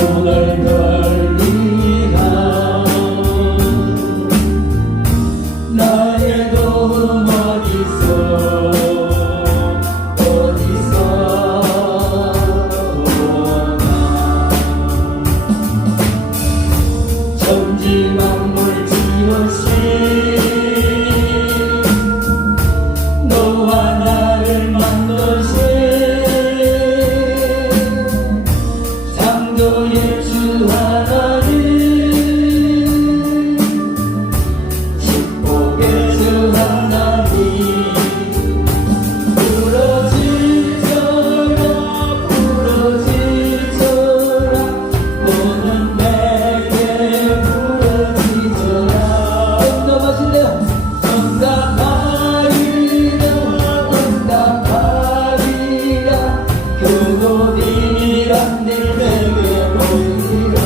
오늘 걸리라 나의 도움 어디서 오나 천지 만물 지으신 너와 나를 만드신 창조의 주 하나님 축복의 주 하나님 부러지쳐라 부러지쳐라 너는 내게 부러지쳐라 응답하신대요. 응답하리라 응답하리라 그곳이란 내 내게 보이리라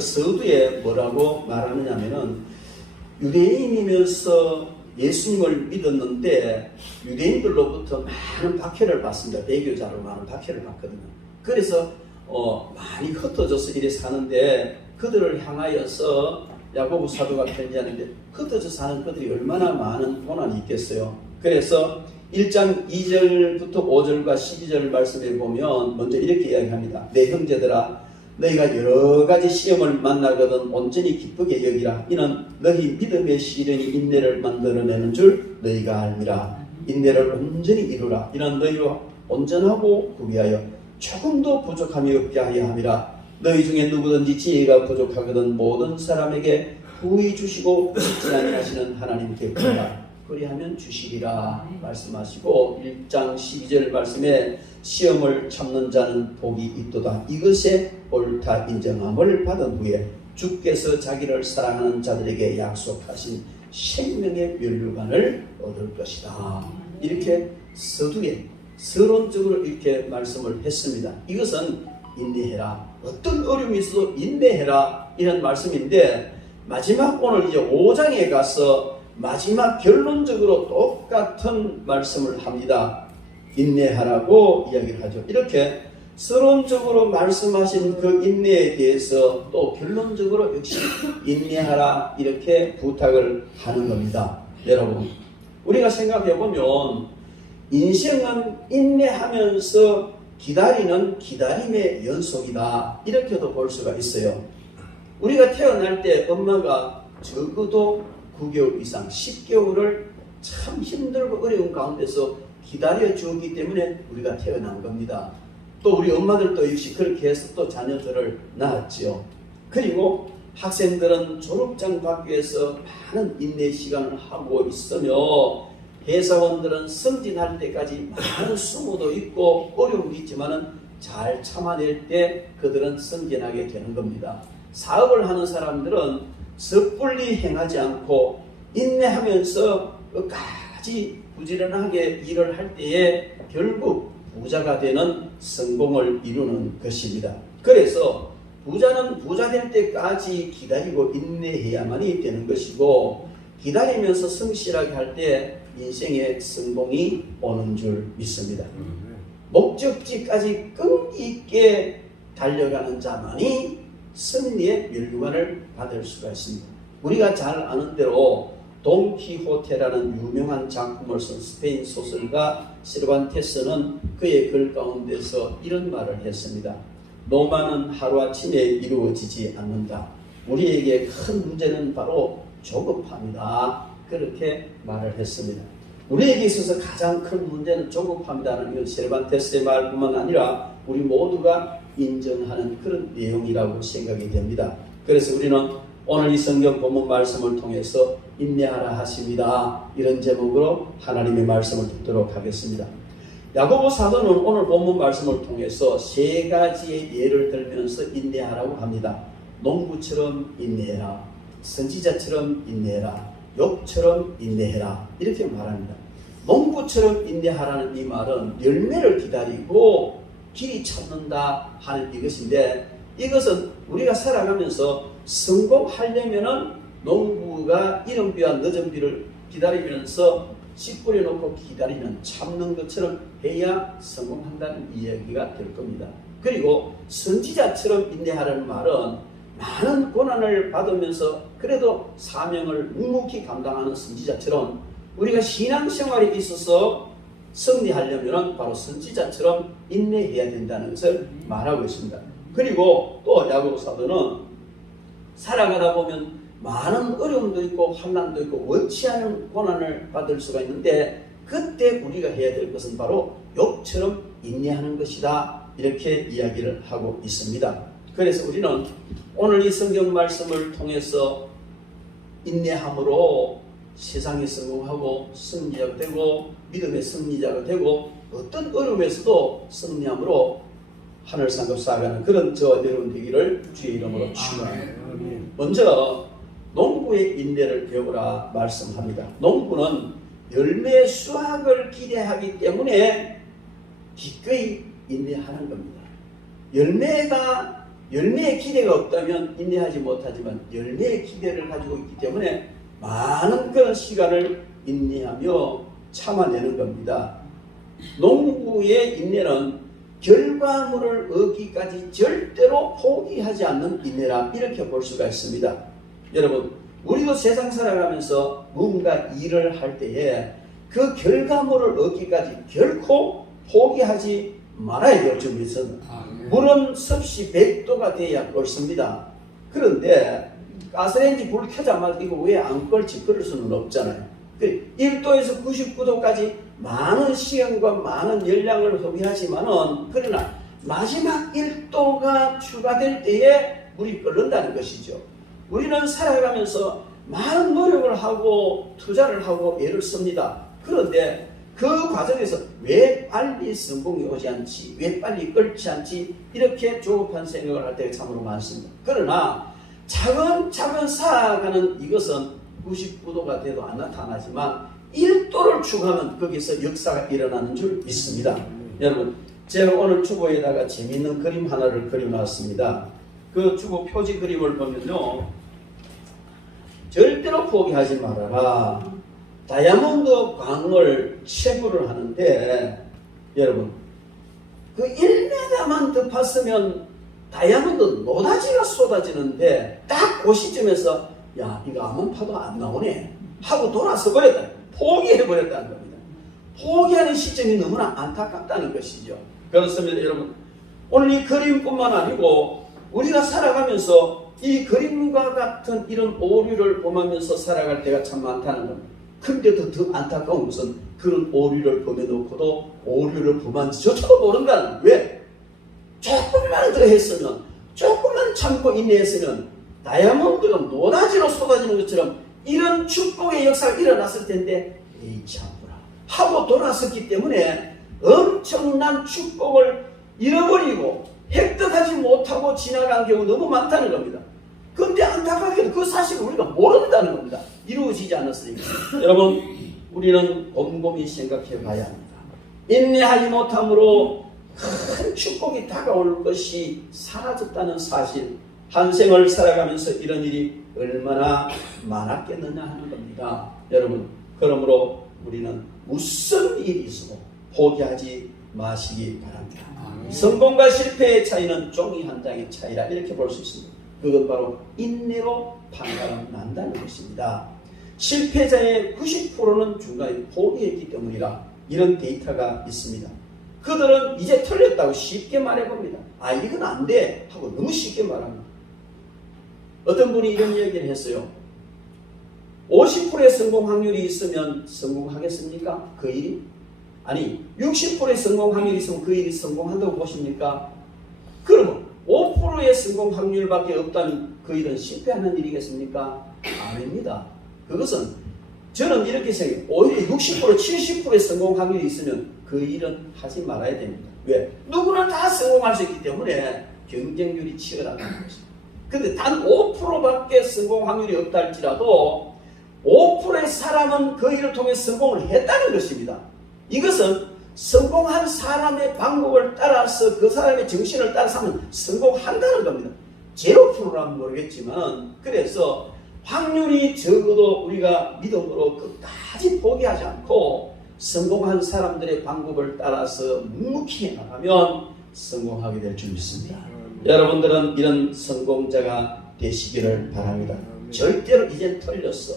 서두에 뭐라고 말하느냐면은 유대인이면서 예수님을 믿었는데 유대인들로부터 많은 박해를 받습니다. 배교자로 많은 박해를 받거든요. 그래서 많이 흩어져서 이래 사는데 그들을 향하여서 야고보 사도가 편지하는데 흩어져 사는 그들이 얼마나 많은 고난이 있겠어요. 그래서 1장 2절부터 5절과 12절 말씀에 보면 먼저 이렇게 이야기합니다. 내 형제들아 너희가 여러가지 시험을 만나거든 온전히 기쁘게 여기라. 이는 너희 믿음의 시련이 인내를 만들어내는 줄 너희가 알미라. 인내를 온전히 이루라. 이는 너희로 온전하고 구비하여 조금도 부족함이 없게 하여 함이라. 너희 중에 누구든지 지혜가 부족하거든 모든 사람에게 부의 주시고 부족지 아니하시는 하나님께 구하라. 그리하면 주시리라 말씀하시고 1장 12절 말씀에 시험을 참는 자는 복이 있도다. 이것에 옳다 인정함을 받은 후에 주께서 자기를 사랑하는 자들에게 약속하신 생명의 면류관을 얻을 것이다. 이렇게 서두에 서론적으로 이렇게 말씀을 했습니다. 이것은 인내해라. 어떤 어려움이 있어도 인내해라. 이런 말씀인데 마지막 오늘 이제 5장에 가서 마지막 결론적으로 똑같은 말씀을 합니다. 인내하라고 이야기를 하죠. 이렇게 서론적으로 말씀하신 그 인내에 대해서 또 결론적으로 역시 인내하라 이렇게 부탁을 하는 겁니다. 여러분 우리가 생각해 보면 인생은 인내하면서 기다리는 기다림의 연속이다 이렇게도 볼 수가 있어요. 우리가 태어날 때 엄마가 적어도 9개월 이상 10개월을 참 힘들고 어려운 가운데서 기다려 주었기 때문에 우리가 태어난 겁니다. 또 우리 엄마들도 역시 그렇게 해서 또 자녀들을 낳았죠. 그리고 학생들은 졸업장 받기 위해서 많은 인내 시간을 하고 있으며 회사원들은 승진할 때까지 많은 수모도 있고 어려움도 있지만은 잘 참아낼 때 그들은 승진하게 되는 겁니다. 사업을 하는 사람들은 섣불리 행하지 않고 인내하면서 끝까지 부지런하게 일을 할 때에 결국 부자가 되는 성공을 이루는 것입니다. 그래서 부자는 부자 될 때까지 기다리고 인내해야만이 되는 것이고 기다리면서 성실하게 할 때 인생의 성공이 오는 줄 믿습니다. 목적지까지 끈기 있게 달려가는 자만이 승리의 면류관을 받을 수가 있습니다. 우리가 잘 아는 대로 돈키호테라는 유명한 작품을 쓴 스페인 소설가 세르반테스는 그의 글 가운데서 이런 말을 했습니다. 노마는 하루아침에 이루어지지 않는다. 우리에게 큰 문제는 바로 조급함이다. 그렇게 말을 했습니다. 우리에게 있어서 가장 큰 문제는 조급함이라는 건 세르반테스의 말뿐만 아니라 우리 모두가 인정하는 그런 내용이라고 생각이 됩니다. 그래서 우리는 오늘 이 성경 본문 말씀을 통해서 인내하라 하십니다. 이런 제목으로 하나님의 말씀을 듣도록 하겠습니다. 야고보 사도는 오늘 본문 말씀을 통해서 세 가지의 예를 들면서 인내하라고 합니다. 농부처럼 인내해라. 선지자처럼 인내해라. 욥처럼 인내해라. 이렇게 말합니다. 농부처럼 인내하라는 이 말은 열매를 기다리고 길이 찾는다 하는 이것인데 이것은 우리가 살아가면서 성공하려면은 농부가 이른 비와 늦은 비를 기다리면서 씨 뿌려놓고 기다리는 참는 것처럼 해야 성공한다는 이야기가 될 겁니다. 그리고 선지자처럼 인내하라는 말은 많은 고난을 받으면서 그래도 사명을 묵묵히 감당하는 선지자처럼 우리가 신앙생활에 있어서 승리하려면 바로 선지자처럼 인내해야 된다는 것을 말하고 있습니다. 그리고 또 야고보 사도는 살아가다 보면 많은 어려움도 있고 환난도 있고 원치 않은 고난을 받을 수가 있는데 그때 우리가 해야 될 것은 바로 욥처럼 인내하는 것이다. 이렇게 이야기를 하고 있습니다. 그래서 우리는 오늘 이 성경 말씀을 통해서 인내함으로 세상에 성공하고 승리자가 되고 믿음의 승리자가 되고 어떤 어려움에서도 승리함으로 하늘 상급 쌓아가는 그런 저와 여러분 되기를 주의 이름으로 축원합니다. 먼저 농부의 인내를 배우라 말씀합니다. 농부는 열매 수확을 기대하기 때문에 기꺼이 인내하는 겁니다. 열매가 열매의 기대가 없다면 인내하지 못하지만 열매의 기대를 가지고 있기 때문에 많은 그런 시간을 인내하며 참아내는 겁니다. 농부의 인내는 결과물을 얻기까지 절대로 포기하지 않는 인내라 이렇게 볼 수가 있습니다. 여러분, 우리도 세상 살아가면서 뭔가 일을 할 때에 그 결과물을 얻기까지 결코 포기하지 말아야 될 점이 있습니다. 물은 섭씨 100도가 돼야 끓습니다. 그런데 가스레인지 불 켜자마자 이거 왜 안 끓지? 그럴 수는 없잖아요. 1도에서 99도까지 많은 시간과 많은 열량을 소비하지만은 그러나 마지막 1도가 추가될 때에 물이 끓는다는 것이죠. 우리는 살아가면서 많은 노력을 하고 투자를 하고 애를 씁니다. 그런데 그 과정에서 왜 빨리 성공이 오지 않지? 왜 빨리 끓지 않지? 이렇게 조급한 생각을 할 때가 참으로 많습니다. 그러나 차근차근 살아가는 이것은 99도가 돼도 안 나타나지만 1도를 추가하면 거기서 역사가 일어나는 줄 믿습니다. 여러분, 제가 오늘 주보에다가 재미있는 그림 하나를 그려놨습니다. 그 주보 표지 그림을 보면요, 절대로 포기하지 말아라. 다이아몬드 광을 채굴을 하는데 여러분, 그 1m만 더 팠으면 다이아몬드 노다지가 쏟아지는데 딱 그 시점에서 야, 이거 아무리 파도 안 나오네 하고 돌아서 버렸다. 포기해 버렸다는 겁니다. 포기하는 시점이 너무나 안타깝다는 것이죠. 그렇습니다. 여러분, 오늘 이 그림뿐만 아니고 우리가 살아가면서 이 그림과 같은 이런 오류를 범하면서 살아갈 때가 참 많다는 겁니다. 근데 더 안타까운 것은 그런 오류를 범해놓고도 오류를 범한지조차도 모른다는 거예요. 왜? 조금만 더 했으면, 조금만 참고 인내했으면 다이아몬드가 노다지로 쏟아지는 것처럼 이런 축복의 역사가 일어났을 텐데 에이 참구나 하고 돌아섰기 때문에 엄청난 축복을 잃어버리고 획득하지 못하고 지나간 경우 너무 많다는 겁니다. 그런데 안타깝게도 그 사실을 우리가 모른다는 겁니다. 이루어지지 않았으니까. 여러분, 우리는 곰곰이 생각해 봐야 합니다. 인내하지 못함으로 큰 축복이 다가올 것이 사라졌다는 사실, 한 생을 살아가면서 이런 일이 얼마나 많았겠느냐 하는 겁니다. 여러분, 그러므로 우리는 무슨 일이 있어도 포기하지 마시기 바랍니다. 성공과 실패의 차이는 종이 한 장의 차이라 이렇게 볼 수 있습니다. 그건 바로 인내로 판가름난다는 것입니다. 실패자의 90%는 중간에 포기했기 때문이라 이런 데이터가 있습니다. 그들은 이제 틀렸다고 쉽게 말해봅니다. 아, 이건 안 돼 하고 너무 쉽게 말합니다. 어떤 분이 이런 얘기를 했어요. 50%의 성공 확률이 있으면 성공하겠습니까? 그 일이? 아니, 60%의 성공 확률이 있으면 그 일이 성공한다고 보십니까? 그러면 5%의 성공 확률밖에 없다면 그 일은 실패하는 일이겠습니까? 아닙니다. 그것은 저는 이렇게 생각해요. 오히려 60%, 70%의 성공 확률이 있으면 그 일은 하지 말아야 됩니다. 왜? 누구나 다 성공할 수 있기 때문에 경쟁률이 치열하다는 것입니다. 근데 단 5%밖에 성공 확률이 없다 할지라도 5%의 사람은 그 일을 통해 성공을 했다는 것입니다. 이것은 성공한 사람의 방법을 따라서 그 사람의 정신을 따라서 하면 성공한다는 겁니다. 0%라면 모르겠지만, 그래서 확률이 적어도 우리가 믿음으로 끝까지 포기하지 않고 성공한 사람들의 방법을 따라서 묵묵히 나가면 성공하게 될 줄 믿습니다. 여러분들은 이런 성공자가 되시기를 바랍니다. 절대로 이젠 틀렸어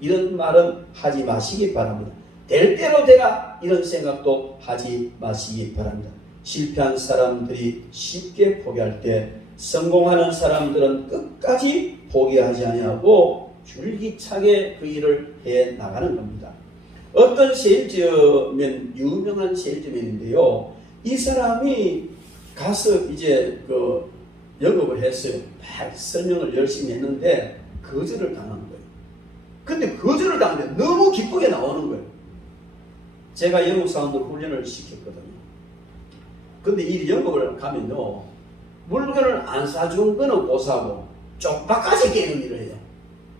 이런 말은 하지 마시기 바랍니다. 될 대로 되라 이런 생각도 하지 마시기 바랍니다. 실패한 사람들이 쉽게 포기할 때 성공하는 사람들은 끝까지 포기하지 아니하고 줄기차게 그 일을 해 나가는 겁니다. 어떤 세일즈맨, 유명한 세일즈맨인데요, 이 사람이 가서 이제 그 영업을 했어요. 막 설명을 열심히 했는데 거절을 당한 거예요. 근데 거절을 당하는데 너무 기쁘게 나오는 거예요. 제가 영업 사원들 훈련을 시켰거든요. 근데 이 영업을 가면요, 물건을 안 사준 거는 못 사고 쪽박까지 깨는 일을 해요.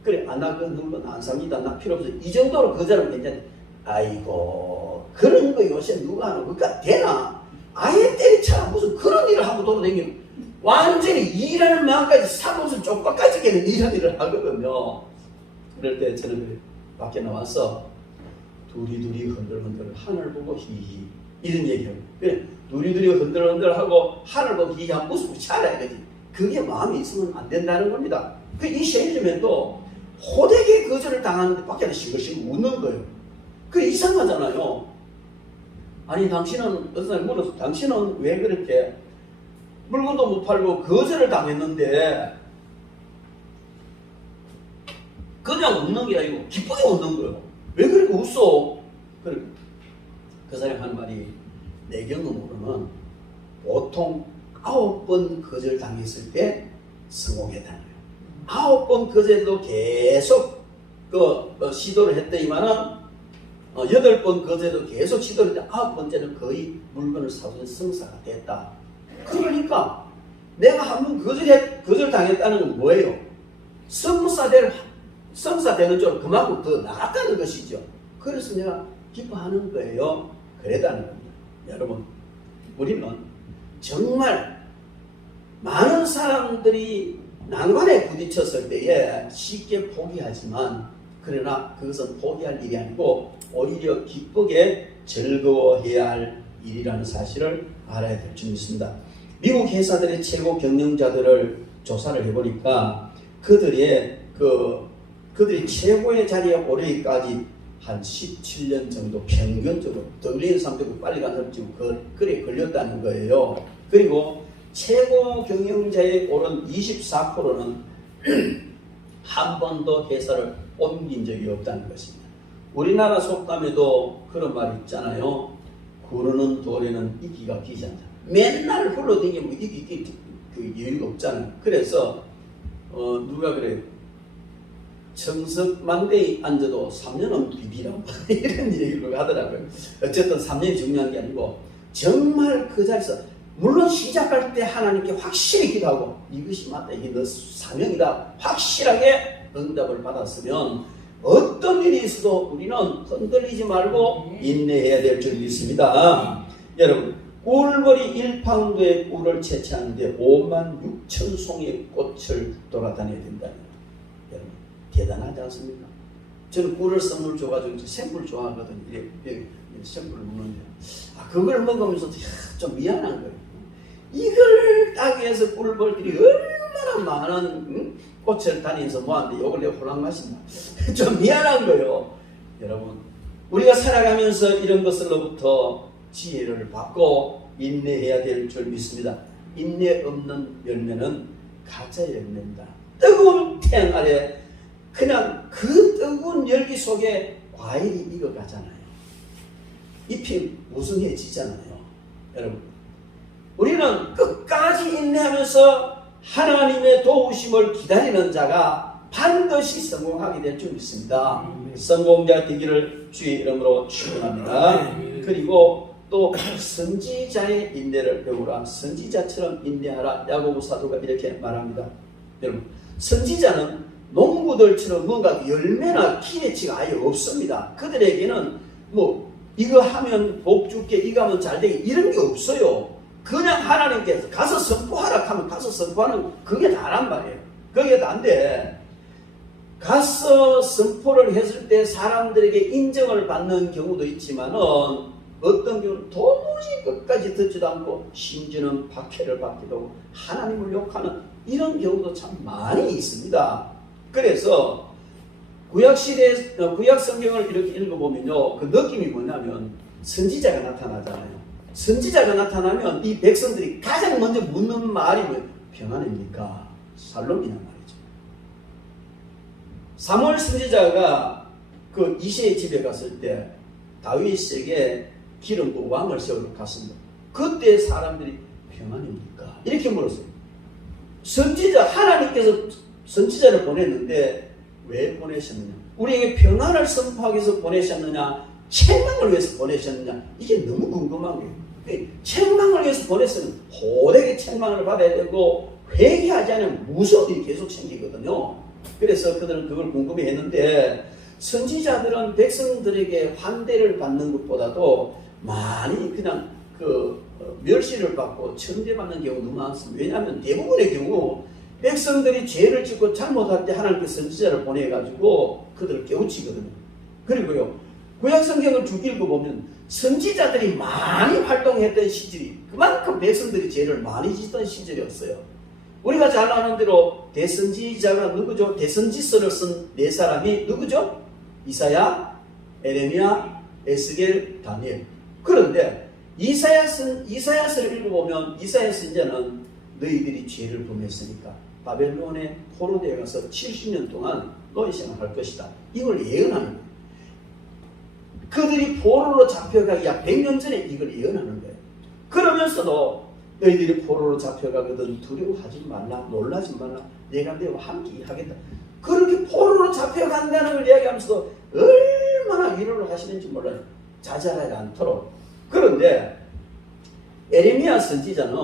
그래, 아, 나 그 물건 안 삽니다. 나 필요 없어요. 이 정도로 거절하면 괜찮아요. 아이고, 그런 거 요새 누가 하는 거니까 되나? 아예 때리쳐라. 무슨 그런 일을 하고 돌아다니는, 완전히 일하는 마음까지 사무실 쪽박까지 깨는 이런 일을 하거든요. 그럴 때 저는 밖에 나와서 두리두리 흔들흔들 하늘 보고 히히 이런 얘기해요. 그래 두리두리 흔들흔들하고 하늘 보고 히히 한 웃고 살아야 되지. 그게 마음이 있으면 안 된다는 겁니다. 이 셰일즈맨도 호되게 거절을 당하는데 밖에서 싱글싱글 웃는 거예요. 그게 이상하잖아요. 아니 당신은 어떤 사람이 물어서 당신은 왜 그렇게 물건도 못 팔고 거절을 당했는데 그냥 웃는 게 아니고 기쁘게 웃는 거예요. 왜 그렇게 웃어? 그 사람이 하는 말이 내 경험으로는 보통 9번 거절 당했을 때 성공했다는 거예요. 9번 거절도 계속 시도를 했더니만은 8번 거절도 계속 시도를 했는데 9번째는 거의 물건을 사주는 성사가 됐다. 그러니까 내가 한번 거절 당했다는 건 뭐예요? 성사되는 쪽으로 그만큼 더 나갔다는 것이죠. 그래서 내가 기뻐하는 거예요. 그랬다는 겁니다. 여러분, 우리는 정말 많은 사람들이 난관에 부딪혔을 때에 쉽게 포기하지만 그러나 그것은 포기할 일이 아니고 오히려 기쁘게 즐거워해야 할 일이라는 사실을 알아야 될 줄 믿습니다. 미국 회사들의 최고 경영자들을 조사를 해보니까 그들이 최고의 자리에 오르기까지 한 17년 정도 평균적으로 더 걸리는 사람도 빨리 간 사람 지금 그래 걸렸다는 거예요. 그리고 최고 경영자에 오른 24%는 한 번도 회사를 옮긴 적이 없다는 것입니다. 우리나라 속담에도 그런 말이 있잖아요. 구르는 돌에는 이기가 끼지 않다. 맨날 굴러다니면 이기 그 여유가 없잖아요. 그래서 누가 그래요? 청석만대에 앉아도 3년은 비비라고 이런 얘기를 하더라고요. 어쨌든 3년이 중요한 게 아니고 정말 그 자리에서 물론 시작할 때 하나님께 확실히 기도하고 이것이 맞다, 이게 너 사명이다 확실하게 응답을 받았으면 어떤 일이 있어도 우리는 흔들리지 말고 인내해야 될 줄 믿습니다. 여러분, 꿀벌이 1파운드의 꿀을 채취하는데 56,000송이의 꽃을 돌아다녀야 된다는 거예요. 여러분, 대단하지 않습니까? 저는 꿀을 선물 줘가지고 샘플 좋아하거든요. 샘플을 먹는데 그걸 먹으면서 좀 미안한 거예요. 이걸 따기 위해서 꿀벌들이 얼마나 많은 꽃을 다니면서 모았는데 이걸 내가 홀랑 마신다. 좀 미안한 거예요. 여러분, 우리가 살아가면서 이런 것으로부터 지혜를 받고 인내해야 될 줄 믿습니다. 인내 없는 열매는 가짜 열매입니다. 뜨거운 태양 아래 그냥 그 뜨거운 열기 속에 과일이 익어가잖아요. 잎이 무성해지잖아요. 여러분, 우리는 끝까지 인내하면서 하나님의 도우심을 기다리는 자가 반드시 성공하게 될 줄 믿습니다. 성공자 되기를 주의 이름으로 축원합니다. 그리고 또 선지자의 인내를 배우라. 선지자처럼 인내하라. 야고보 사도가 이렇게 말합니다. 여러분, 선지자는 농부들처럼 뭔가 열매나 기대치가 아예 없습니다. 그들에게는 뭐 이거 하면 복 줄게, 이거 하면 잘 되게 이런 게 없어요. 그냥 하나님께서 가서 선포하라 하면 가서 선포하는 그게 다란 말이에요. 그게 다인데 가서 선포를 했을 때 사람들에게 인정을 받는 경우도 있지만은 어떤 경우는 도무지 끝까지 듣지도 않고 심지어는 박해를 받기도 하고 하나님을 욕하는 이런 경우도 참 많이 있습니다. 그래서 구약 성경을 이렇게 읽어보면요, 그 느낌이 뭐냐면 선지자가 나타나잖아요. 선지자가 나타나면 이 백성들이 가장 먼저 묻는 말이 뭐예요? 평안입니까? 살롬이란 말이죠. 사무엘 선지자가 그 이새의 집에 갔을 때 다윗에게 기름 부어 왕을 세우러 갔습니다. 그때 사람들이 평안입니까? 이렇게 물었어요. 하나님께서 선지자를 보냈는데 왜 보내셨느냐? 우리에게 평안을 선포하기 위해서 보내셨느냐? 책망을 위해서 보내셨느냐? 이게 너무 궁금한 거예요. 책망을 위해서 보냈으면 호되게 책망을 받아야 되고 회개하지 않으면 무서운 일이 계속 생기거든요. 그래서 그들은 그걸 궁금해했는데 선지자들은 백성들에게 환대를 받는 것보다도 많이 그냥 멸시를 받고 천대받는 경우 너무 많습니다. 왜냐하면 대부분의 경우 백성들이 죄를 짓고 잘못할 때 하나님께서 선지자를 보내가지고 그들을 깨우치거든요. 그리고요, 구약성경을 쭉 읽어보면 선지자들이 많이 활동했던 시절이 그만큼 백성들이 죄를 많이 짓던 시절이었어요. 우리가 잘 아는 대로 대선지자가 누구죠? 대선지서를 쓴 네 사람이 누구죠? 이사야, 에레미야, 에스겔, 다니엘. 그런데 이사야서를 읽어보면 이사야 선지자는 너희들이 죄를 범했으니까 바벨론에 포로되어 가서 70년 동안 노예 생활할 것이다. 이걸 예언하는 거예요. 그들이 포로로 잡혀가기 약 100년 전에 이걸 예언하는 거예요. 그러면서도 너희들이 포로로 잡혀가거든 두려워하지 말라, 놀라지 말라, 내가 너희와 함께 하겠다. 그렇게 포로로 잡혀간다는 걸 이야기하면서도 얼마나 위로를 하시는지 몰라요. 자잘하지 않도록. 그런데 에레미야 선지자는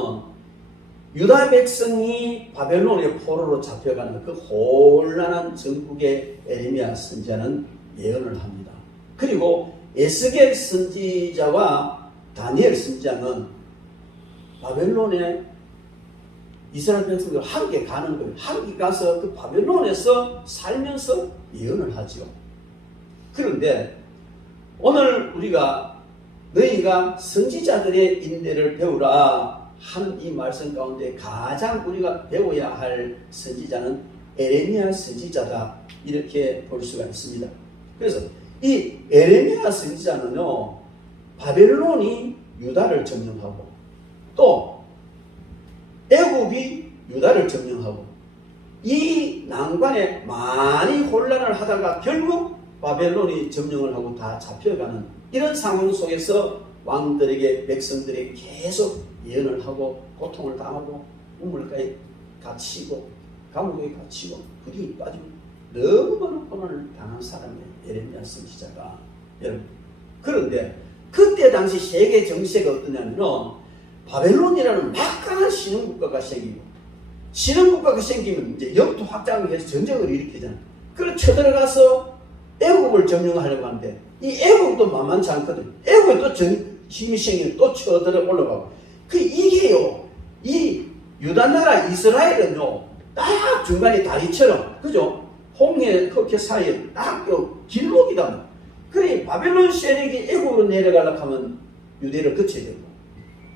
유다 백성이 바벨론의 포로로 잡혀가는 그 혼란한 전국에 에레미야 선지자는 예언을 합니다. 그리고 에스겔 선지자와 다니엘 선지자는 바벨론에 이스라엘 백성들 함께 가는 거예요. 함께 가서 그 바벨론에서 살면서 예언을 하죠. 그런데 오늘 우리가 너희가 선지자들의 인내를 배우라 하는 이 말씀 가운데 가장 우리가 배워야 할 선지자는 에레미야 선지자다, 이렇게 볼 수가 있습니다. 그래서 이 에레미야 선지자는요, 바벨론이 유다를 점령하고 또 애굽이 유다를 점령하고 이 난관에 많이 혼란을 하다가 결국 바벨론이 점령을 하고 다 잡혀가는 이런 상황 속에서 왕들에게, 백성들에게 계속 예언을 하고 고통을 당하고 우물가에 갇히고 감옥에 갇히고 부귀에 빠지고 너무 많은 고난을 당한 사람이에요, 에레미야 선지자가. 여러분, 그런데 그때 당시 세계 정세가 어떠냐면 바벨론이라는 막강한 신흥국가가 생기고, 신흥국가가 생기면 이제 영토 확장을 해서 전쟁을 일으키잖아요. 그래서 쳐들어가서 애국을 점령하려고 하는데 이 애국도 만만치 않거든. 애국에 또 힘이 생기면 또 쳐들어 올라가고. 이게요, 이 유다나라 이스라엘은요, 딱 중간에 다리처럼, 그죠? 홍해 흑해 사이에 딱 길목이다. 그래, 바벨론 세력이 애국으로 내려가려고 하면 유대를 거쳐야 되고,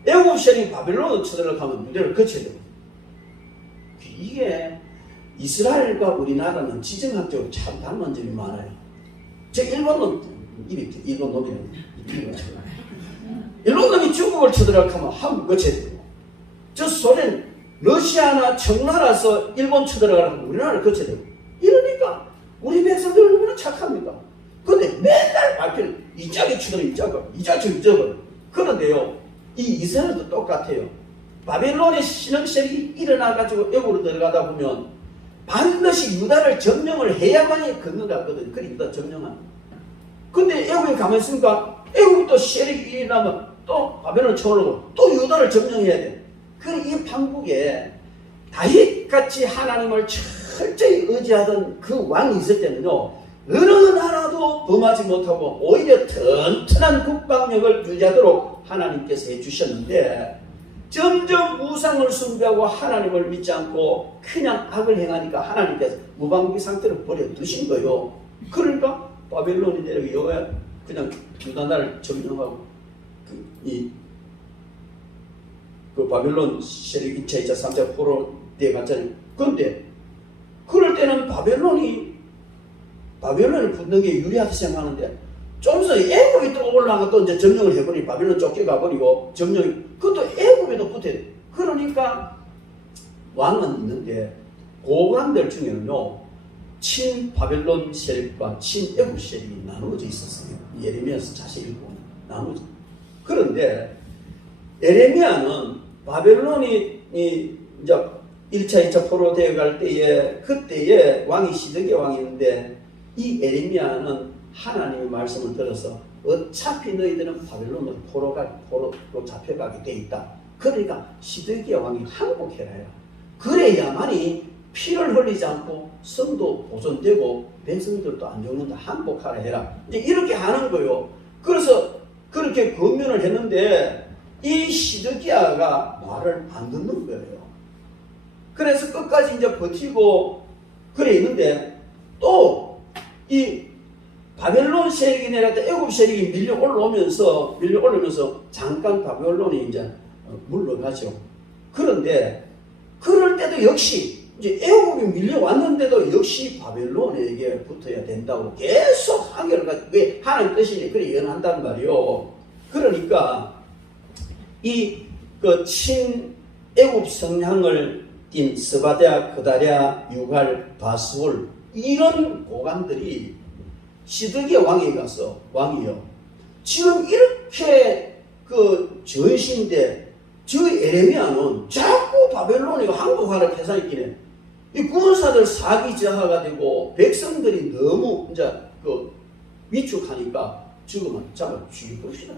애국 세력이 바벨론으로 쳐들어가려고 하면 유대를 거쳐야 되고. 이게 이스라엘과 우리나라는 지정학적으로 참 닮은 점이 많아요. 저 일본 놈이랑 일본 놈이 중국을 쳐들어가려고 하면 한국 거쳐야 되고, 저 소련, 러시아나 청나라에서 일본 쳐들어가려고 하면 우리나라를 거쳐야 되고. 이러니까 우리 백성들 얼마나 착합니까? 근데 맨날 발표를 이 짝이 치더니 이 짝이, 이 짝이 저거. 그런데요, 이 이스라엘도 똑같아요. 바벨론의 신흥세력이 일어나가지고 애국으로 들어가다 보면 반드시 유다를 점령을 해야만이 건너가거든. 그래, 유다 점령하는. 근데 애국에 가만히 있으니까 애국이 또 세력이 일어나면 또 바벨론을 쳐오르고 또 유다를 점령해야 돼. 그래, 이 판국에 다윗같이 하나님을 철저히 의지하던 그 왕이 있을 때는요, 어느 나라도 범하지 못하고 오히려 튼튼한 국방력을 유지하도록 하나님께서 해주셨는데, 점점 우상을 숭배하고 하나님을 믿지 않고 그냥 악을 행하니까 하나님께서 무방비 상태로 버려두신 거예요. 그러니까 바벨론이 내려가 그냥 유다나라를 점령하고 그 바벨론 세력 2차, 2차, 3차 포로 돼갔잖아요. 그런데 그럴 때는 바벨론을 붙는 게 유리하다 생각하는데, 좀 전에 애굽이 또 올라가 또 이제 점령을 해버리니 바벨론 쫓겨가버리고 점령이, 그것도 애굽에도 붙어야 돼. 그러니까 왕은 있는데 고관들 중에는요, 친 바벨론 세력과 친 애굽 세력이 나누어져 있었어요. 예레미야서 자세히 읽어보면 나누어져. 그런데 에레미야는 바벨론이 이제 1차, 2차 포로 되어갈 때에, 그때에 왕이 시드기야 왕이었는데, 이 에레미야는 하나님의 말씀을 들어서 어차피 너희들은 바벨론으로 포로로 잡혀가게 돼 있다. 그러니까 시드기야 왕이 항복해라 해라. 그래야만이 피를 흘리지 않고 성도 보존되고 백성들도 안 죽는다. 항복하라 해라. 이제 이렇게 하는 거예요. 그래서 그렇게 권면을 했는데, 이 시드기야가 말을 안 듣는 거예요. 그래서 끝까지 이제 버티고 그래 있는데 또 이 바벨론 세력이 내려갔다 애굽 세력이 밀려 올라오면서 잠깐 바벨론이 이제 물러가죠. 그런데 그럴 때도 역시 이제 애굽이 밀려왔는데도 역시 바벨론에게 붙어야 된다고 계속 항의를 가지고 왜 하나님 뜻이니 그래 예언한단 말이요. 그러니까 이 그 친애굽 성향을 띤 스바랴, 그다랴, 유갈, 바스올 이런 고관들이 시드기야 왕에 가서 왕이요. 지금 이렇게 그 전시인데 저 에레미야는 자꾸 바벨론이 항복하는 계산이기네. 이 군사들 사기저하가 되고 백성들이 너무 이제 그 위축하니까 지금은 잡아 죽여봅시다.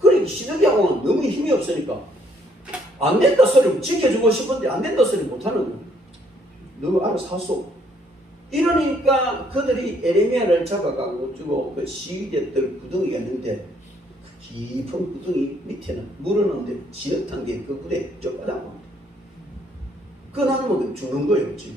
그러니까 시드기야 왕은 너무 힘이 없으니까 안 된다 소리 지켜주고 싶은데 안 된다 소리 못하는 거예요. 너무 알아서 하소. 이러니까 그들이 에레미야를 잡아가고 주고 그 시위대들 구덩이가 있는데 그 깊은 구덩이 밑에는 물었는데 지긋한 게 그 구덩이에 쭉 빠져나옵니다. 그 나무는 죽는 거예요 지금.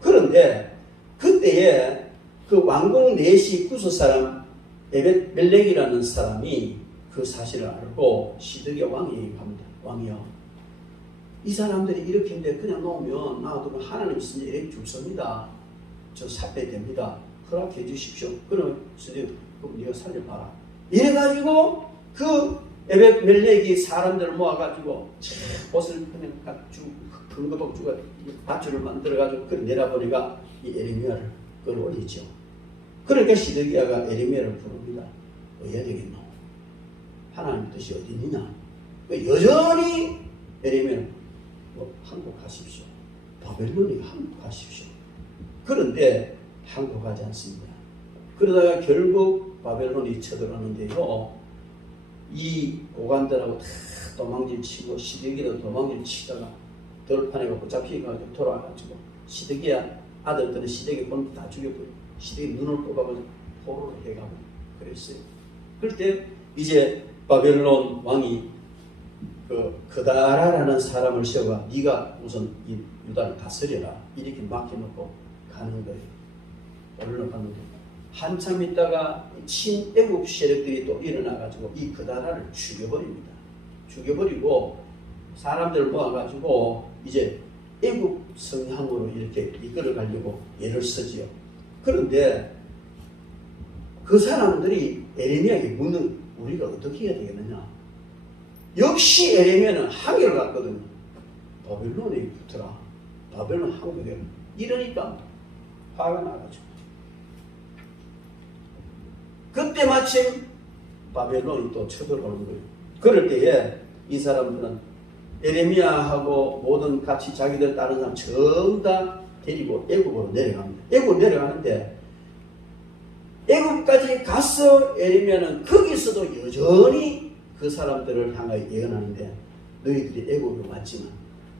그런데 그때에 그 왕궁 내시 구스 사람 에벳 멜렉이라는 사람이 그 사실을 알고 시드기야 왕에게 갑니다. 왕이요, 이 사람들이 이렇게 했는데 그냥 놓으면 놔두면 하나님 있으니 이렇게 죽습니다. 저 살빼야 됩니다. 허락해 주십시오. 그러면 스님, 그럼 네가 살려봐라. 이래가지고 그 에벳 멜렉이 사람들을 모아가지고 옷을 그냥 쭉 긁어보고 쭉 밧줄을 만들어가지고 그걸 내려보니까 이 에레미야를 끌어올리죠. 그러니까 시드기야가 에레미야를 부릅니다. 어디야 되겠노? 하나님 뜻이 어디 있느냐? 여전히 에레미야는 항복하십시오. 바벨론이 항복하십시오. 그런데 항복하지 않습니다. 그러다가 결국 바벨론이 쳐들어가는데요. 이 고관들하고 다 도망질 치고 시드기야도 도망질 치다가 돌판에 갖고 잡혀가지고 돌아와가지고 시드기야 아들들은 시드기야 본 다 죽여버리고 시드기야 눈을 뽑아가지고 포로를 해가고 그랬어요. 그럴 때 이제 바벨론 왕이 그 그다라라는 사람을 세워가 네가 우선 이 유다를 다스려라 이렇게 맡겨놓고 가는 거예요. 올라가는데 한참 있다가 친애굽 세력들이 또 일어나가지고 이 그다라를 죽여버립니다. 죽여버리고 사람들을 모아가지고 이제 애굽 성향으로 이렇게 이끌어가려고 애를 쓰지요. 그런데 그 사람들이 에레미야에게 묻는 우리가 어떻게 해야 되겠느냐? 역시 에레미야는 항의를 갔거든요. 바벨론에 붙어라. 바벨론 항복해. 이러니까 화가 나가지고. 그때 마침 바벨론이 또 쳐들어오는 거예요. 그럴 때에 이 사람들은 에레미야하고 모든 같이 자기들 다른 사람 전부 다 데리고 애굽으로 내려갑니다. 애굽으로 내려가는데 애굽까지 가서 에레미야는 거기서도 여전히 그 사람들을 향하여 예언하는데 너희들이 애굽으로 왔지만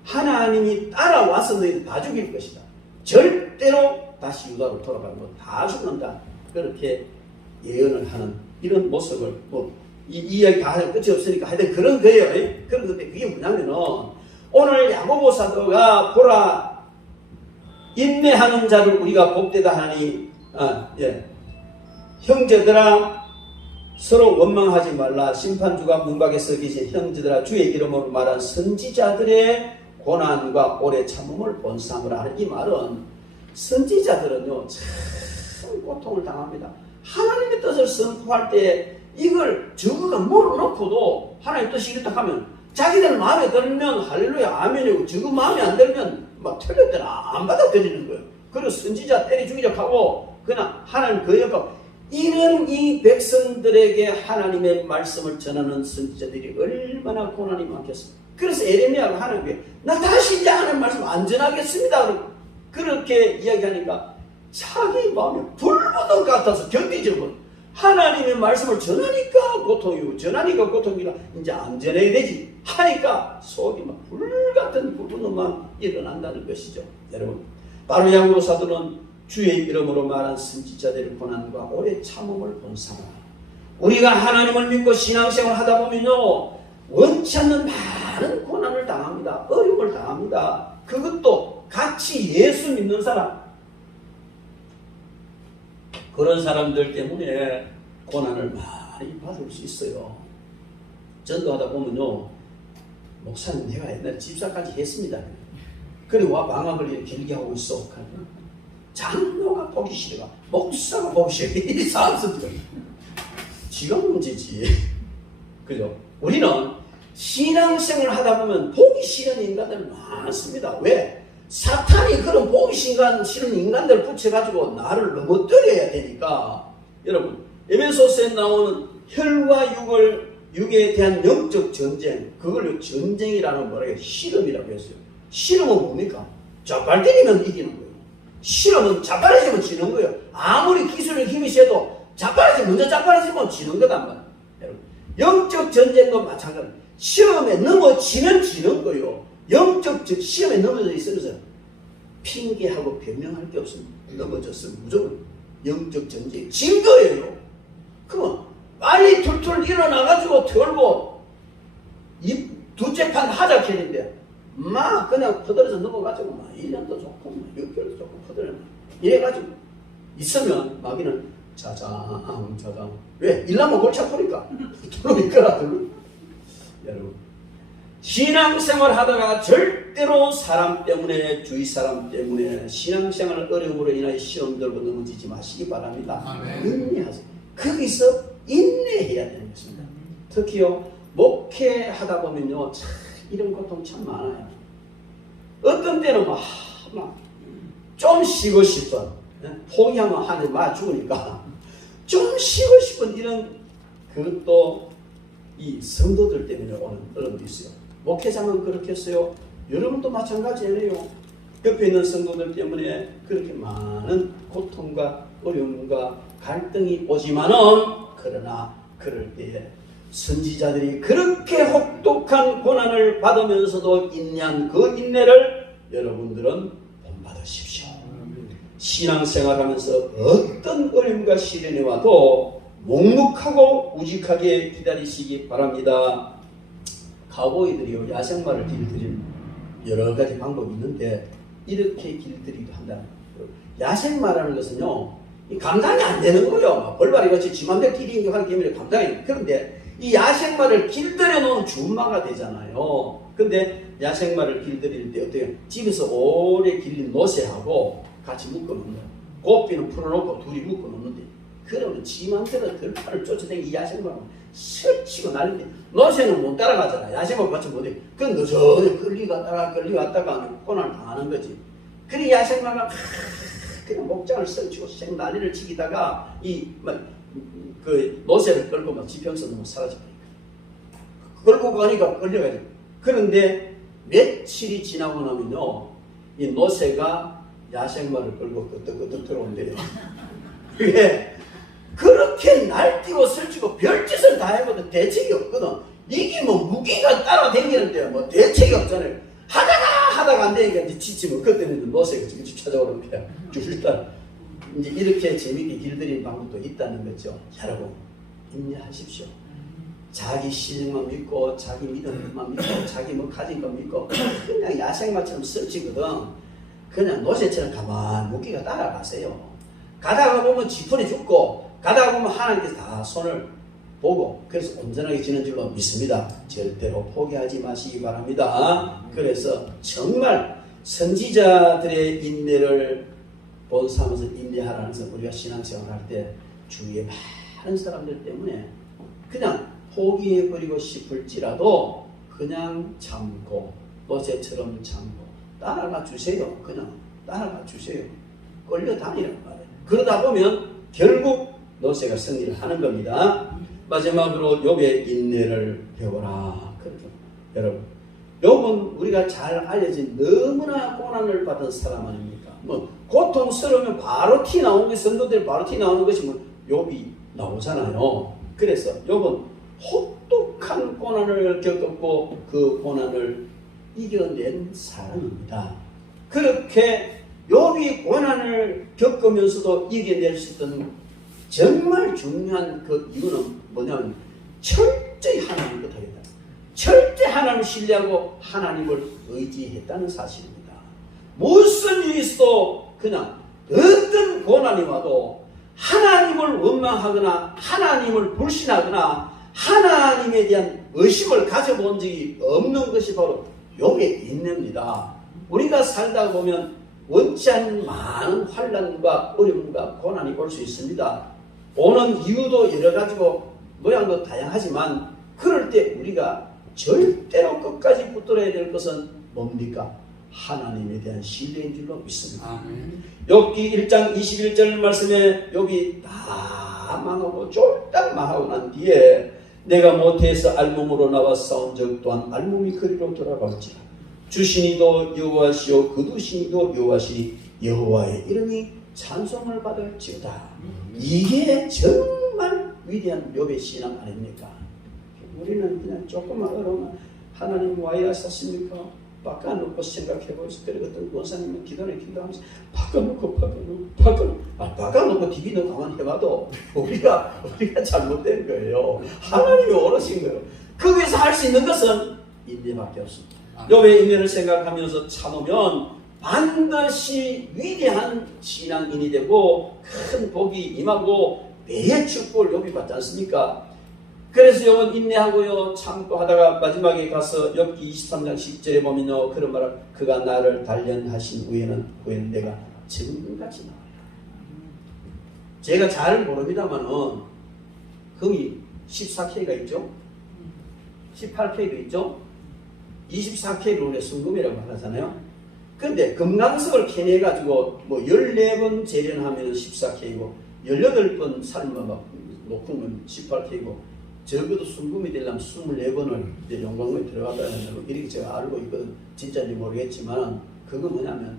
하나님이 따라와서 너희들 다 죽일 것이다. 절대로 다시 유다로 돌아가는 건 다 죽는다. 그렇게 예언을 하는 이런 모습을 이 이야기 다 할 끝이 없으니까 하여튼 그런 거예요. 그런 건데 그게 뭐냐면은 오늘 야고보 사도가 보라 인내하는 자를 우리가 복되다 하니 형제들아 서로 원망하지 말라. 심판주가 문 밖에 서 계신 형제들아 주의 이름으로 말한 선지자들의 고난과 오래 참음을 본삼으라 하는 이 말은 선지자들은요 참 고통을 당합니다. 하나님의 뜻을 선포할 때 이걸 저거가 물어놓고도 하나님의 뜻이 이렇다 하면 자기들 마음에 들면 할렐루야 아멘이고 저거 마음에 안 들면 막 틀릴 때는 안 받아들이는 거예요. 그리고 선지자 때려 죽이려고 하고 그냥 하나님 그 옆에 이런 이 백성들에게 하나님의 말씀을 전하는 선지자들이 얼마나 고난이 많겠습니까? 그래서 에레미야가 하나님께 나 다시 이제 하나님 말씀 안 전하겠습니다. 그렇게 이야기하니까 자기 마음에 불붙은 것 같아서 견디지 못. 하나님의 말씀을 전하니까 고통이고 전하니까 고통이라 이제 안 전해야 되지 하니까 속이 막 불같은 불붙는 마음 일어난다는 것이죠. 여러분 바로 야고보 사도는 주의 이름으로 말한 선지자들의 고난과 오래 참음을 본사라. 우리가 하나님을 믿고 신앙생활을 하다 보면요, 원치 않는 많은 고난을 당합니다. 어려움을 당합니다. 그것도 같이 예수 믿는 사람, 그런 사람들 때문에 고난을 많이 받을 수 있어요. 전도하다 보면요, 목사님 내가 옛날에 집사까지 했습니다. 그리고 와 방학을 이렇게 길게 하고 있어. 장로가 보기 싫어가, 목사가 보기 싫어. 이 사람들 지가 문제지. 그죠? 우리는 신앙생활을 하다 보면 보기 싫은 인간들 많습니다. 왜? 사탄이 그런 보기 싫은 인간들을 붙여가지고 나를 넘어뜨려야 되니까. 여러분, 에베소서에 나오는 혈과 육에 대한 영적 전쟁, 그걸 전쟁이라는 뭐라 해요? 실험이라고 했어요. 실험은 뭡니까? 자빨 때리면 이기는 거예요. 실험은 자빨해지면 지는 거예요. 아무리 기술을 힘이 세도 먼저 자빨해지면 지는 거단 말이에요. 여러분, 영적 전쟁도 마찬가지예요. 시험에 넘어지는 지는 거예요. 영적 시험에 넘어져 있으면서 핑계하고 변명할 게 없습니다. 넘어졌으면 무조건 영적 전쟁 진 거예요. 그러면 빨리 툴툴 일어나가지고 털고 이 두째 판 하자 했는데 막 그냥 퍼들어서 넘어가지고 막 1년도 좋고 막 6개월도 좋고 퍼들어 이래가지고 있으면 마귀는 자장 왜? 일나면 골치 아프니까 두놈 있거라 여러분, 신앙생활 하다가 절대로 사람 때문에, 주위 사람 때문에 신앙생활 어려움으로 인하여 시험 들고 넘어지지 마시기 바랍니다. 인내하세요. 거기서 인내해야 되는 것입니다. 특히요, 목회하다 보면요, 참 이런 고통 참 많아요. 어떤 때는 막 좀 쉬고 싶은, 포기하면 하늘 맞아 죽으니까 좀 쉬고 싶은 이런, 그것도 이 성도들 때문에 오는 어려움도 있어요. 목회자만 그렇겠어요? 여러분도 마찬가지예요. 옆에 있는 성도들 때문에 그렇게 많은 고통과 어려움과 갈등이 오지만은, 그러나 그럴 때에 선지자들이 그렇게 혹독한 고난을 받으면서도 인내한 그 인내를 여러분들은 본받으십시오. 신앙생활하면서 어떤 어려움과 시련이 와도 묵묵하고 우직하게 기다리시기 바랍니다. 카우보이들이요, 야생마를 길들이는 여러 가지 방법이 있는데 이렇게 길들이기도 한다. 야생마라는 것은요, 감당이 안 되는 거예요. 벌바리 같이 지맘대로 뛰는 하기 때문에 감당이. 그런데 이 야생마를 길들여 놓은 준마가 되잖아요. 근데 야생마를 길들일 때 어때요? 집에서 오래 길린 노새하고 같이 묶어놓는 거예요. 고삐는 풀어놓고 둘이 묶어놓는데, 그러면 지맘대로 들판을 쫓아다니는 이 야생마는 설치고 난리인데, 노새는 못 따라가잖아. 야생마 같이 못해. 그건 너저리 끌리갔다가 고난을 당하는 거지. 그래 야생마가 그냥 목장을 설치고 생 난리를 치기다가 그 노새를 끌고 막 지평선 넘어 사라집니까? 끌고 가니까 끌려가지고. 그런데 며칠이 지나고 나면요, 이 노새가 야생마를 끌고 끄떡끄떡 들어온대요. 왜? 그렇게 날뛰고 설치고 별짓을 다 해봐도 대책이 없거든. 이게 뭐 무기가 따라다니는데 뭐 대책이 없잖아요. 하다가 안 되니까 이제 지치면 그때는 노새가 지금 찾아오는 거야. 일단 이제 이렇게 재밌게 길들이는 방법도 있다는 거죠. 여러분, 인내하십시오. 자기 신앙만 믿고, 자기 믿음만 믿고, 자기 뭐 가진 거 믿고, 그냥 야생마처럼 설치거든. 그냥 노새처럼 가만 무기가 따라가세요. 가다가 보면 지푸리 죽고, 가다가 보면 하나님께서 다 손을 보고, 그래서 온전하게 지는 줄로 믿습니다. 절대로 포기하지 마시기 바랍니다. 그래서 정말 선지자들의 인내를 본삼아서 인내하라는 것은, 우리가 신앙생활 할 때 주위에 많은 사람들 때문에 그냥 포기해버리고 싶을지라도 그냥 참고, 노새처럼 참고 따라가 주세요. 그냥 따라가 주세요. 끌려다니란 말이에요. 그러다 보면 결국 노새가 승리를 하는 겁니다. 마지막으로 욥의 인내를 배워라. 그렇죠. 여러분, 욥은 우리가 잘 알려진 너무나 고난을 받은 사람 아닙니까? 뭐 고통스러우면 바로 티 나오는 게, 성도들이 바로 티 나오는 것이 뭐 욥이 나오잖아요. 그래서 욥은 혹독한 고난을 겪었고 그 고난을 이겨낸 사람입니다. 그렇게 욥이 고난을 겪으면서도 이겨낼 수 있던 정말 중요한 그 이유는 뭐냐면 철저히 하나님 것 하겠다. 절대 하나님을 신뢰하고 하나님을 의지했다는 사실입니다. 무슨 일이 있어도 그냥 어떤 고난이 와도 하나님을 원망하거나 하나님을 불신하거나 하나님에 대한 의심을 가져본 적이 없는 것이 바로 욥의 인내입니다. 우리가 살다 보면 원치 않는 많은 환난과 어려움과 고난이 올 수 있습니다. 오는 이유도 여러 가지고 모양도 다양하지만 그럴 때 우리가 절대로 끝까지 붙들어야 될 것은 뭡니까? 하나님에 대한 신뢰인 줄로 믿습니다. 욥기 1장 21절 말씀에 욥이 다 망하고 쫄딱 망하고 난 뒤에 내가 모태에서 알몸으로 나와 싸운 적 또한 알몸이 그리로 돌아갈지라 주신이도 여호와시요 거두신이도 여호와시니 여호와의 이름이 찬송을 받을지어다. 이게 정말 위대한 욥의 신앙 아닙니까? 우리는 그냥 조금만 어려우면 하나님 왜 하셨습니까? 바꿔놓고 생각해보세요. 그래 어떤 권사님은 기도하면서 바꿔놓고 TV는 가만히 해봐도 우리가 잘못된 거예요. 하나님이 원하신 거예요. 거기서 할 수 있는 것은 인내밖에 없습니다. 욥의 인내를 생각하면서 참으면 반드시 위대한 신앙인이 되고 큰 복이 임하고 매의 축복을 욥이 받지 않습니까? 그래서 욥은 인내하고요 참고 하다가 마지막에 가서 욥기 23장 10절에 보면요 그런 말을 그가 나를 단련하신 후에는 내가 지금같이 나와요. 제가 잘 모릅니다만은 금이 14K가 있죠, 18K가 있죠, 24K를 원래 순금이라고 하잖아요. 근데 금강석을 캐내가지고 뭐 14번 재련하면 14K고 18번 삶아 놓으면 18K고 적어도 순금이 되려면 24번을 이제 용광로에 들어가다 하는 이렇게 제가 알고 있거든. 진짜인지 모르겠지만 그거 뭐냐면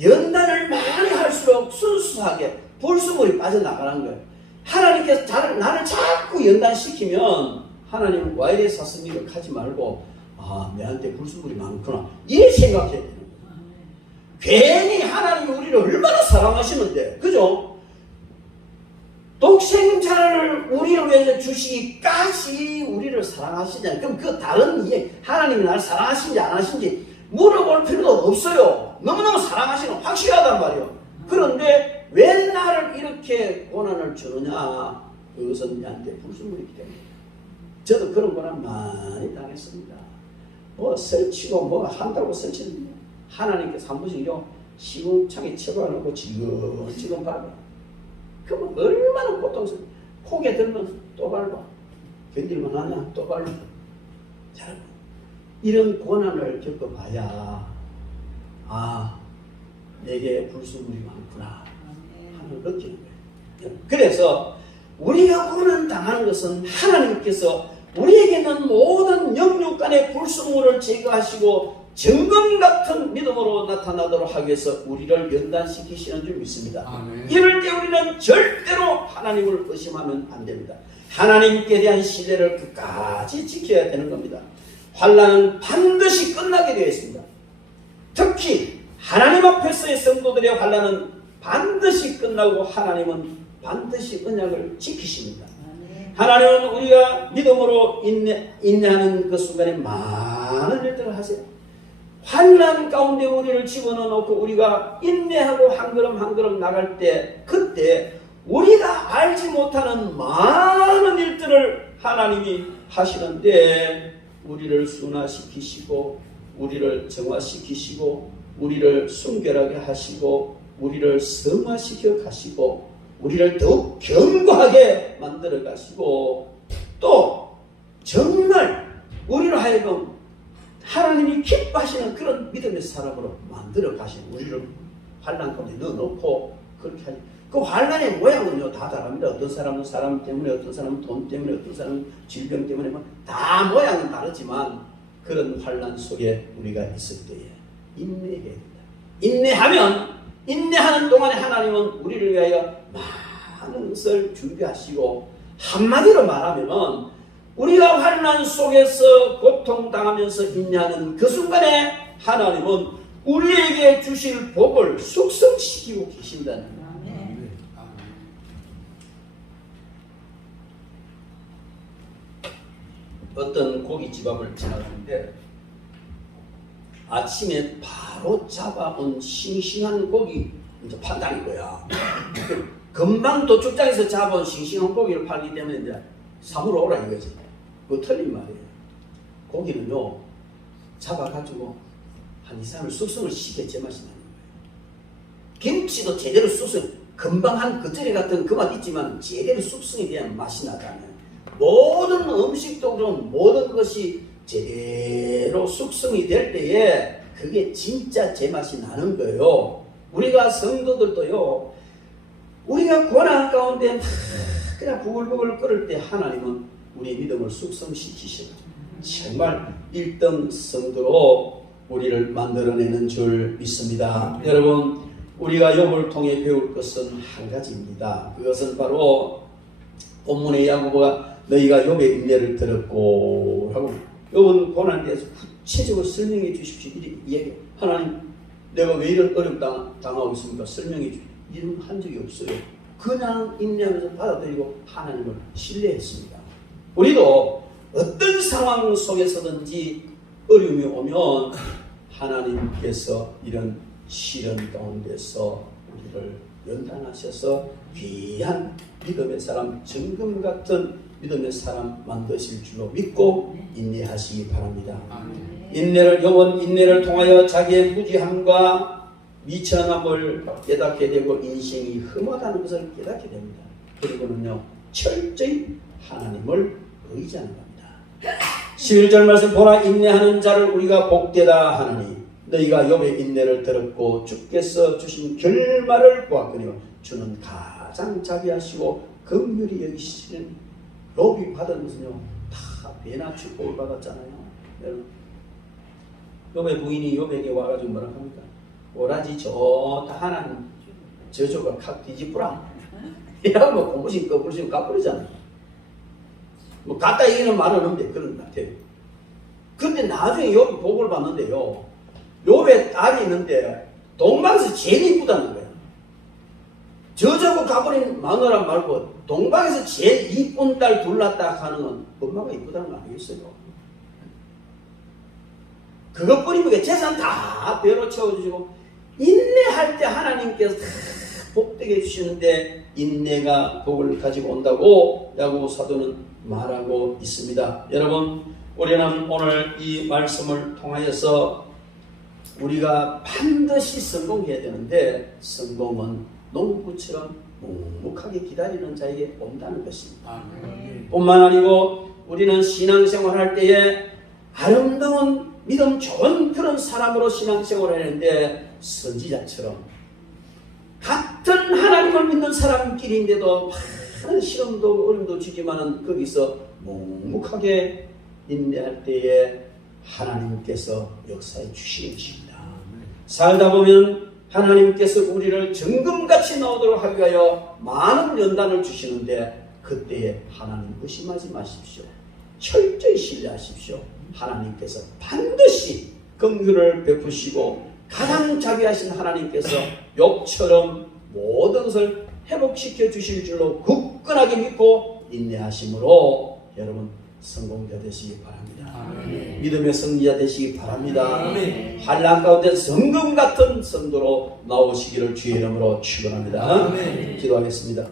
연단을 많이 할수록 순수하게 불순물이 빠져나가는 거예요. 하나님께서 나를 자꾸 연단시키면 하나님은 와 이래 샀습니까? 하지 말고 내한테 불순물이 많구나 이렇게 생각해야 되는 거예요. 괜히 하나님이 우리를 얼마나 사랑하시는데 그죠? 독생자를 우리를 위해서 주시기까지 우리를 사랑하시잖아요. 그럼 그 다른 이해 하나님이 나를 사랑하신지 안 하신지 물어볼 필요도 없어요. 너무너무 사랑하시는 확실하단 말이에요. 그런데 왜 나를 이렇게 고난을 주느냐? 그것은 내한테 불순물이기 때문에. 저도 그런 고난 많이 당했습니다. 뭐 설치고 뭐 한다고 설치는 하나님께서 한 번씩요 시궁창에 쳐박아놓고 지금 밟아. 그러면 얼마나 고통스러워. 코에 들면 또 밟아. 견딜만 하냐? 또 밟아. 자, 이런 고난을 겪어봐야 내게 불순물이 많구나 하는 걸 느끼는 거예요. 그래서 우리가 고난 당하는 것은 하나님께서 우리에게는 모든 영육간의 불순물을 제거하시고 정금 같은 믿음으로 나타나도록 하기 위해서 우리를 연단시키시는 줄 믿습니다. 이럴 때 우리는 절대로 하나님을 의심하면 안 됩니다. 하나님께 대한 신뢰를 끝까지 지켜야 되는 겁니다. 환난은 반드시 끝나게 되어 있습니다. 특히 하나님 앞에서의 성도들의 환난은 반드시 끝나고 하나님은 반드시 언약을 지키십니다. 하나님은 우리가 믿음으로 인내하는 그 순간에 많은 일들을 하세요. 환난 가운데 우리를 집어넣고 우리가 인내하고 한 걸음 한 걸음 나갈 때 그때 우리가 알지 못하는 많은 일들을 하나님이 하시는데 우리를 순화시키시고 우리를 정화시키시고 우리를 순결하게 하시고 우리를 성화시켜 가시고 우리를 더욱 견고하게 만들어 가시고 또 정말 우리로 하여금 하나님이 기뻐하시는 그런 믿음의 사람으로 만들어 가시는 우리를 환난 가운데 넣어놓고 그렇게 하니 그 환난의 모양은요 다 다릅니다. 어떤 사람은 사람 때문에 어떤 사람은 돈 때문에 어떤 사람은 질병 때문에 다 모양은 다르지만 그런 환난 속에 우리가 있을 때에 인내해야 된다. 인내하는 동안에 하나님은 우리를 위하여 많은 것을 준비하시고 한마디로 말하면은 우리가 환난 속에서 고통당하면서 인내하는 그 순간에 하나님은 우리에게 주실 복을 숙성시키고 계신다는 거예요. 어떤 고깃집 앞을 지나가는데 아침에 바로 잡아온 싱싱한 고기 이제 판다는 거야. 금방 도축장에서 잡아온 싱싱한 고기를 팔기 때문에 이제 사무러 오라 이거지. 그거 틀린 말이에요. 고기는요 잡아가지고 한 2, 3일 숙성을 시켜 제맛이 나는 거예요. 김치도 제대로 숙성, 금방 한 겉절이 같은 그 맛 있지만 제대로 숙성에 대한 맛이 나잖아요. 모든 음식도 그럼 모든 것이 제대로 숙성이 될 때에 그게 진짜 제맛이 나는 거예요. 우리가 성도들도요, 우리가 고난 가운데 막 그냥 부글부글 끓을 때 하나님은 우리의 믿음을 숙성시키시고 정말 1등 성도로 우리를 만들어내는 줄 믿습니다. 여러분, 우리가 욥을 통해 배울 것은 한 가지입니다. 그것은 바로 본문의 야고보가 너희가 욥의 인내를 들었고 하고 욥은 고난에 대해서 구체적으로 설명해 주십시오. 이렇게 이야기. 하나님, 내가 왜 이런 어려움 당하고 있습니까? 설명해 주십시오. 이런 한 적이 없어요. 그냥 인내하면서 받아들이고 하나님을 신뢰했습니다. 우리도 어떤 상황 속에서든지 어려움이 오면 하나님께서 이런 시련 가운데서 우리를 연단하셔서 귀한 믿음의 사람, 정금 같은 믿음의 사람 만드실 줄로 믿고 인내하시기 바랍니다. 욥은 인내를 통하여 자기의 무지함과 미천함을 깨닫게 되고 인생이 흠하다는 것을 깨닫게 됩니다. 그리고는요 철저히 하나님을 의지하는 겁니다. 11절 말씀, 보라 인내하는 자를 우리가 복되다 하느니 너희가 욥의 인내를 들었고 주께서 주신 결말을 보았거니와 주는 가장 자비하시고 긍휼히 여기시는. 욥이 받은 것은요 다 배나 축복을 받았잖아요. 여러분, 욥의 부인이 욥에게 와가지고 뭐라 합니까? 오라지 좋다 하나님 저조가 칵 뒤집으라. 이라고 뭐 공부심 꺼부심 까부리잖아요. 뭐 갖다 얘기는 말은 없는데 그런 것 같아요. 근데 나중에 욥이 복을 받는데요, 욥의 딸이 있는데 동방에서 제일 이쁘다는 거예요. 저저고 가버린 마누라 말고 동방에서 제일 이쁜 딸 둘났다 하는 건 엄마가 이쁘다는 거 아니겠어요? 그것뿐이면 재산 다 배로 채워주시고 인내할 때 하나님께서 다 복되게 해주시는데 인내가 복을 가지고 온다고 야고보 사도는 말하고 있습니다. 여러분, 우리는 오늘 이 말씀을 통하여서 우리가 반드시 성공해야 되는데 성공은 농부처럼 묵묵하게 기다리는 자에게 온다는 것입니다. 뿐만 아니고 우리는 신앙생활 할 때에 아름다운 믿음 좋은 그런 사람으로 신앙생활을 하는데 선지자처럼 같은 하나님을 믿는 사람끼리인데도 많은 시험도 어려움도 주지만은 거기서 묵묵하게 인내할 때에 하나님께서 역사해 주시는 것입니다. 살다 보면 하나님께서 우리를 정금같이 나오도록 하기 위하여 많은 연단을 주시는데 그때에 하나님 의심하지 마십시오. 철저히 신뢰하십시오. 하나님께서 반드시 긍휼을 베푸시고 가장 자비하신 하나님께서 욥처럼 모든 것을 회복시켜 주실 줄로 굳건하게 믿고 인내하심으로 여러분 성공자 되시기 바랍니다. 믿음의 승리자 되시기 바랍니다. 환난 가운데 성금 같은 성도로 나오시기를 주의 이름으로 축원합니다. 기도하겠습니다.